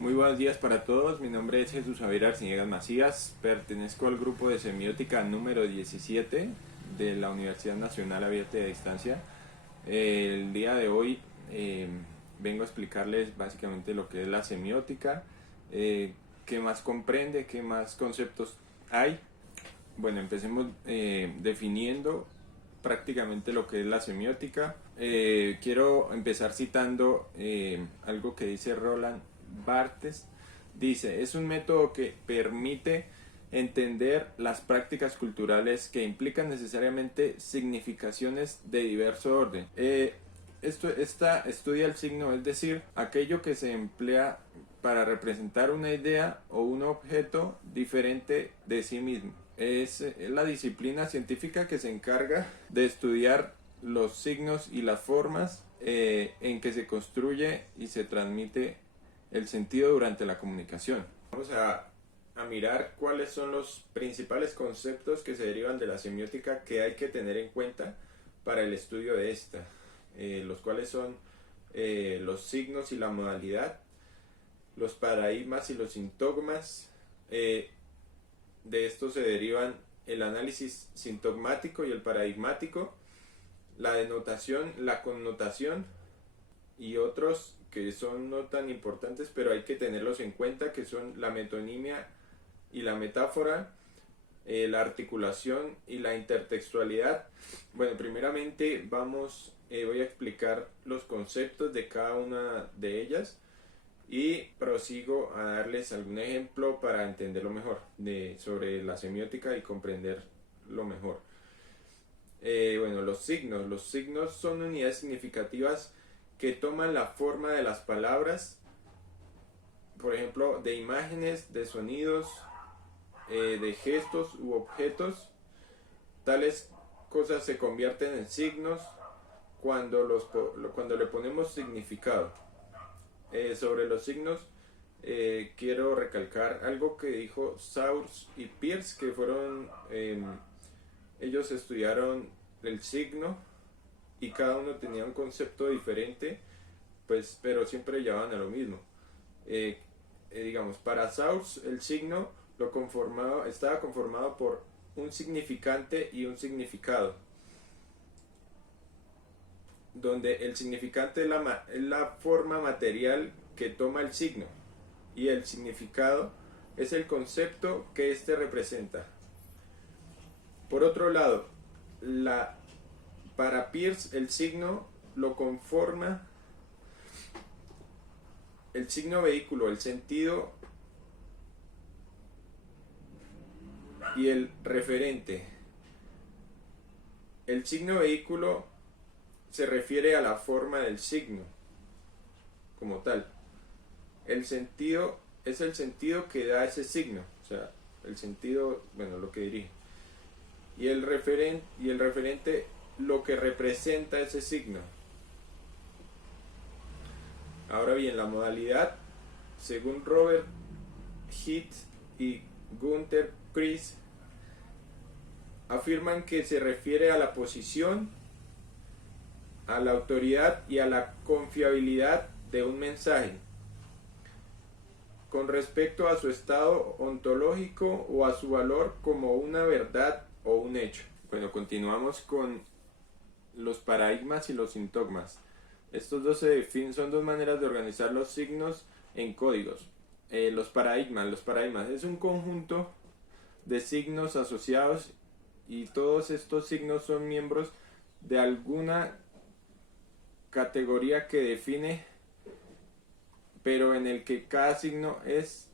Muy buenos días para todos, mi nombre es Jesús Javier Arciniegas Macías, pertenezco al grupo de semiótica número 17 de la Universidad Nacional Abierta y a Distancia. El día de hoy vengo a explicarles básicamente lo que es la semiótica, qué más comprende, qué más conceptos hay. Bueno, empecemos definiendo prácticamente lo que es la semiótica. Quiero empezar citando algo que dice Roland Barthes. Dice, es un método que permite entender las prácticas culturales que implican necesariamente significaciones de diverso orden. Esta estudia el signo, es decir, aquello que se emplea para representar una idea o un objeto diferente de sí mismo. Es la disciplina científica que se encarga de estudiar los signos y las formas en que se construye y se transmite el sentido durante la comunicación. Vamos a mirar cuáles son los principales conceptos que se derivan de la semiótica que hay que tener en cuenta para el estudio de esta, los cuales son los signos y la modalidad, los paradigmas y los sintagmas. De esto se derivan el análisis sintagmático y el paradigmático, la denotación, la connotación y otros que son no tan importantes, pero hay que tenerlos en cuenta, que son la metonimia y la metáfora, la articulación y la intertextualidad. Bueno, primeramente voy a explicar los conceptos de cada una de ellas y prosigo a darles algún ejemplo para entenderlo mejor sobre la semiótica y comprenderlo mejor. Bueno, los signos son unidades significativas que toman la forma de las palabras, por ejemplo, de imágenes, de sonidos, de gestos u objetos. Tales cosas se convierten en signos cuando le ponemos significado. Sobre los signos, quiero recalcar algo que dijo Saussure y Peirce, que ellos estudiaron el signo y cada uno tenía un concepto diferente, pues, pero siempre llevaban a lo mismo. Digamos, para Saussure el signo estaba conformado por un significante y un significado, donde el significante es la forma material que toma el signo y el significado es el concepto que éste representa. Por otro lado, para Peirce el signo lo conforma el signo vehículo, el sentido y el referente. El signo vehículo se refiere a la forma del signo como tal. El sentido es el sentido que da ese signo, o sea, el sentido, bueno, lo que dirige. Y el referente lo que representa ese signo. Ahora bien, la modalidad, según Robert Heath y Gunther Kris, afirman que se refiere a la posición, a la autoridad y a la confiabilidad de un mensaje con respecto a su estado ontológico o a su valor como una verdad o un hecho. Bueno, continuamos con los paradigmas y los sintagmas. Estos dos son dos maneras de organizar los signos en códigos. Los paradigmas es un conjunto de signos asociados y todos estos signos son miembros de alguna categoría que define, pero en el que cada signo es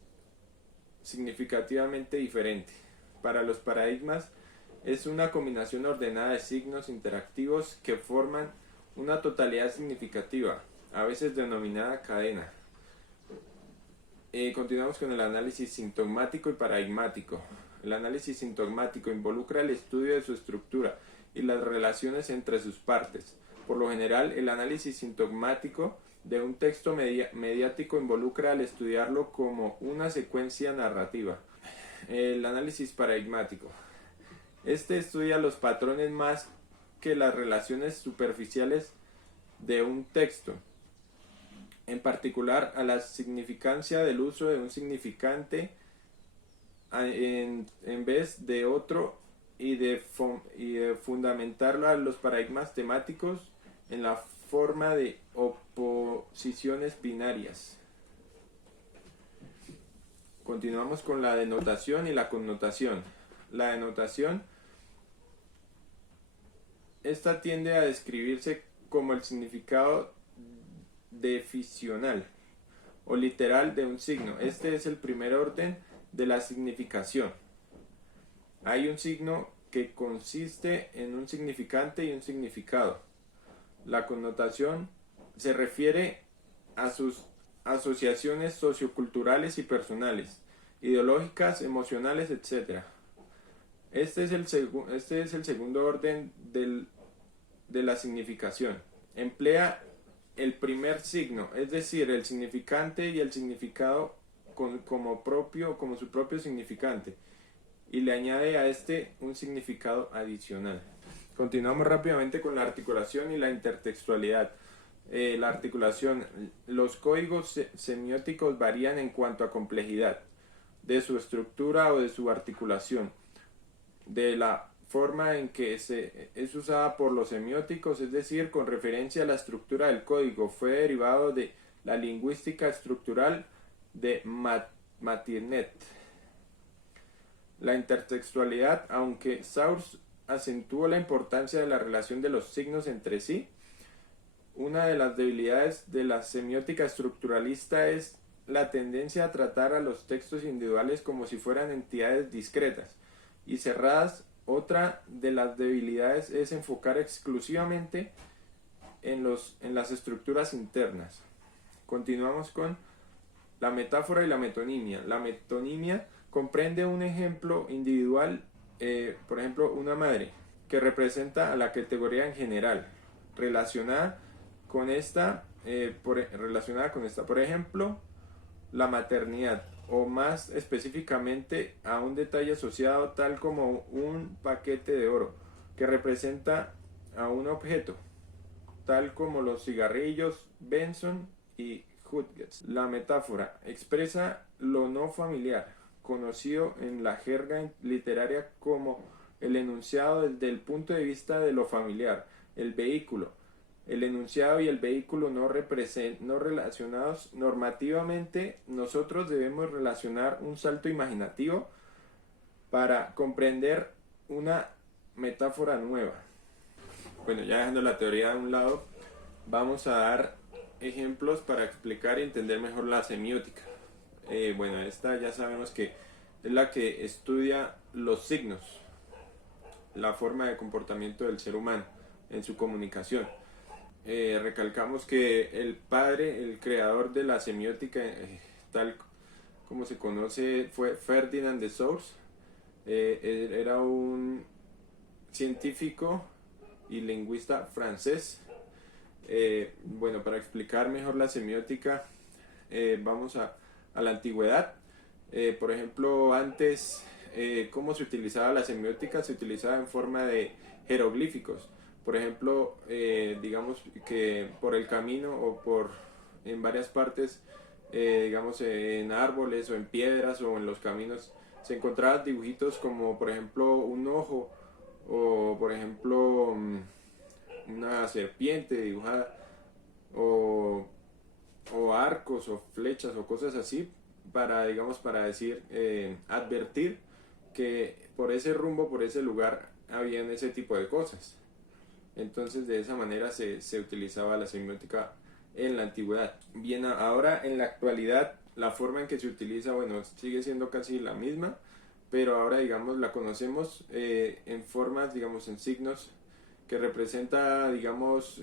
significativamente diferente. Para los paradigmas es una combinación ordenada de signos interactivos que forman una totalidad significativa, a veces denominada cadena. Continuamos con el análisis sintagmático y paradigmático. El análisis sintagmático involucra el estudio de su estructura y las relaciones entre sus partes. Por lo general, el análisis sintagmático de un texto mediático involucra al estudiarlo como una secuencia narrativa. El análisis paradigmático. Este estudia los patrones más que las relaciones superficiales de un texto. en particular a la significancia del uso de un significante en vez de otro y de fundamentarlo a los paradigmas temáticos en la forma de oposiciones binarias. Continuamos con la denotación y la connotación. La denotación, esta tiende a describirse como el significado definicional o literal de un signo. Este es el primer orden de la significación. Hay un signo que consiste en un significante y un significado. La connotación se refiere a sus asociaciones socioculturales y personales, ideológicas, emocionales, etc. Este es el segundo orden de la significación. Emplea el primer signo, es decir, el significante y el significado como su propio significante, y le añade a este un significado adicional. Continuamos rápidamente con la articulación y la intertextualidad. La articulación, los códigos semióticos varían en cuanto a complejidad de su estructura o de su articulación, de la forma en que es usada por los semióticos, es decir, con referencia a la estructura del código. Fue derivado de la lingüística estructural de Matinet. La intertextualidad, aunque Saussure acentuó la importancia de la relación de los signos entre sí, una de las debilidades de la semiótica estructuralista es la tendencia a tratar a los textos individuales como si fueran entidades discretas y cerradas. Otra de las debilidades es enfocar exclusivamente en las estructuras internas. Continuamos con la metáfora y la metonimia. La metonimia comprende un ejemplo individual, por ejemplo, una madre, que representa a la categoría en general, relacionada con esta, por ejemplo, la maternidad, o más específicamente a un detalle asociado tal como un paquete de oro, que representa a un objeto, tal como los cigarrillos Benson y Hughes. La metáfora expresa lo no familiar, conocido en la jerga literaria como el enunciado desde el punto de vista de lo familiar, el vehículo. El enunciado y el vehículo no relacionados normativamente. Nosotros debemos relacionar un salto imaginativo para comprender una metáfora nueva. Bueno, ya dejando la teoría de un lado, vamos a dar ejemplos para explicar y entender mejor la semiótica. Bueno, esta ya sabemos que es la que estudia los signos, la forma de comportamiento del ser humano en su comunicación. Recalcamos que el padre, el creador de la semiótica, tal como se conoce, fue Ferdinand de Saussure. Era un científico y lingüista francés. Bueno, para explicar mejor la semiótica, vamos a la antigüedad. Por ejemplo, antes, ¿cómo se utilizaba la semiótica? Se utilizaba en forma de jeroglíficos. Por ejemplo, digamos que por el camino o en varias partes, digamos en árboles o en piedras o en los caminos, se encontraban dibujitos como por ejemplo un ojo o por ejemplo una serpiente dibujada o arcos o flechas o cosas así para, digamos, para decir, advertir que por ese rumbo, por ese lugar habían ese tipo de cosas. Entonces de esa manera se utilizaba la semiótica en la antigüedad. Bien, ahora en la actualidad la forma en que se utiliza, bueno, sigue siendo casi la misma, pero ahora digamos la conocemos en formas, digamos en signos que representa, digamos,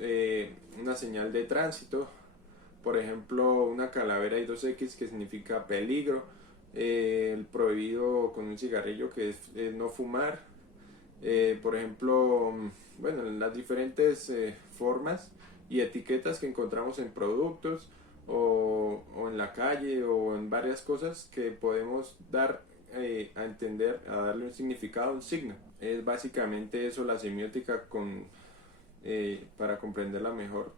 una señal de tránsito. Por ejemplo, una calavera y 2X que significa peligro, el prohibido con un cigarrillo que es no fumar. Por ejemplo, bueno, las diferentes formas y etiquetas que encontramos en productos o en la calle o en varias cosas que podemos dar a entender, a darle un significado, un signo. Es básicamente eso la semiótica para comprenderla mejor.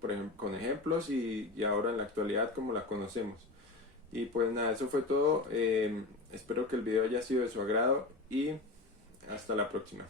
por ejemplo, con ejemplos y ahora en la actualidad como la conocemos. Y pues nada, eso fue todo. Espero que el video haya sido de su agrado y hasta la próxima.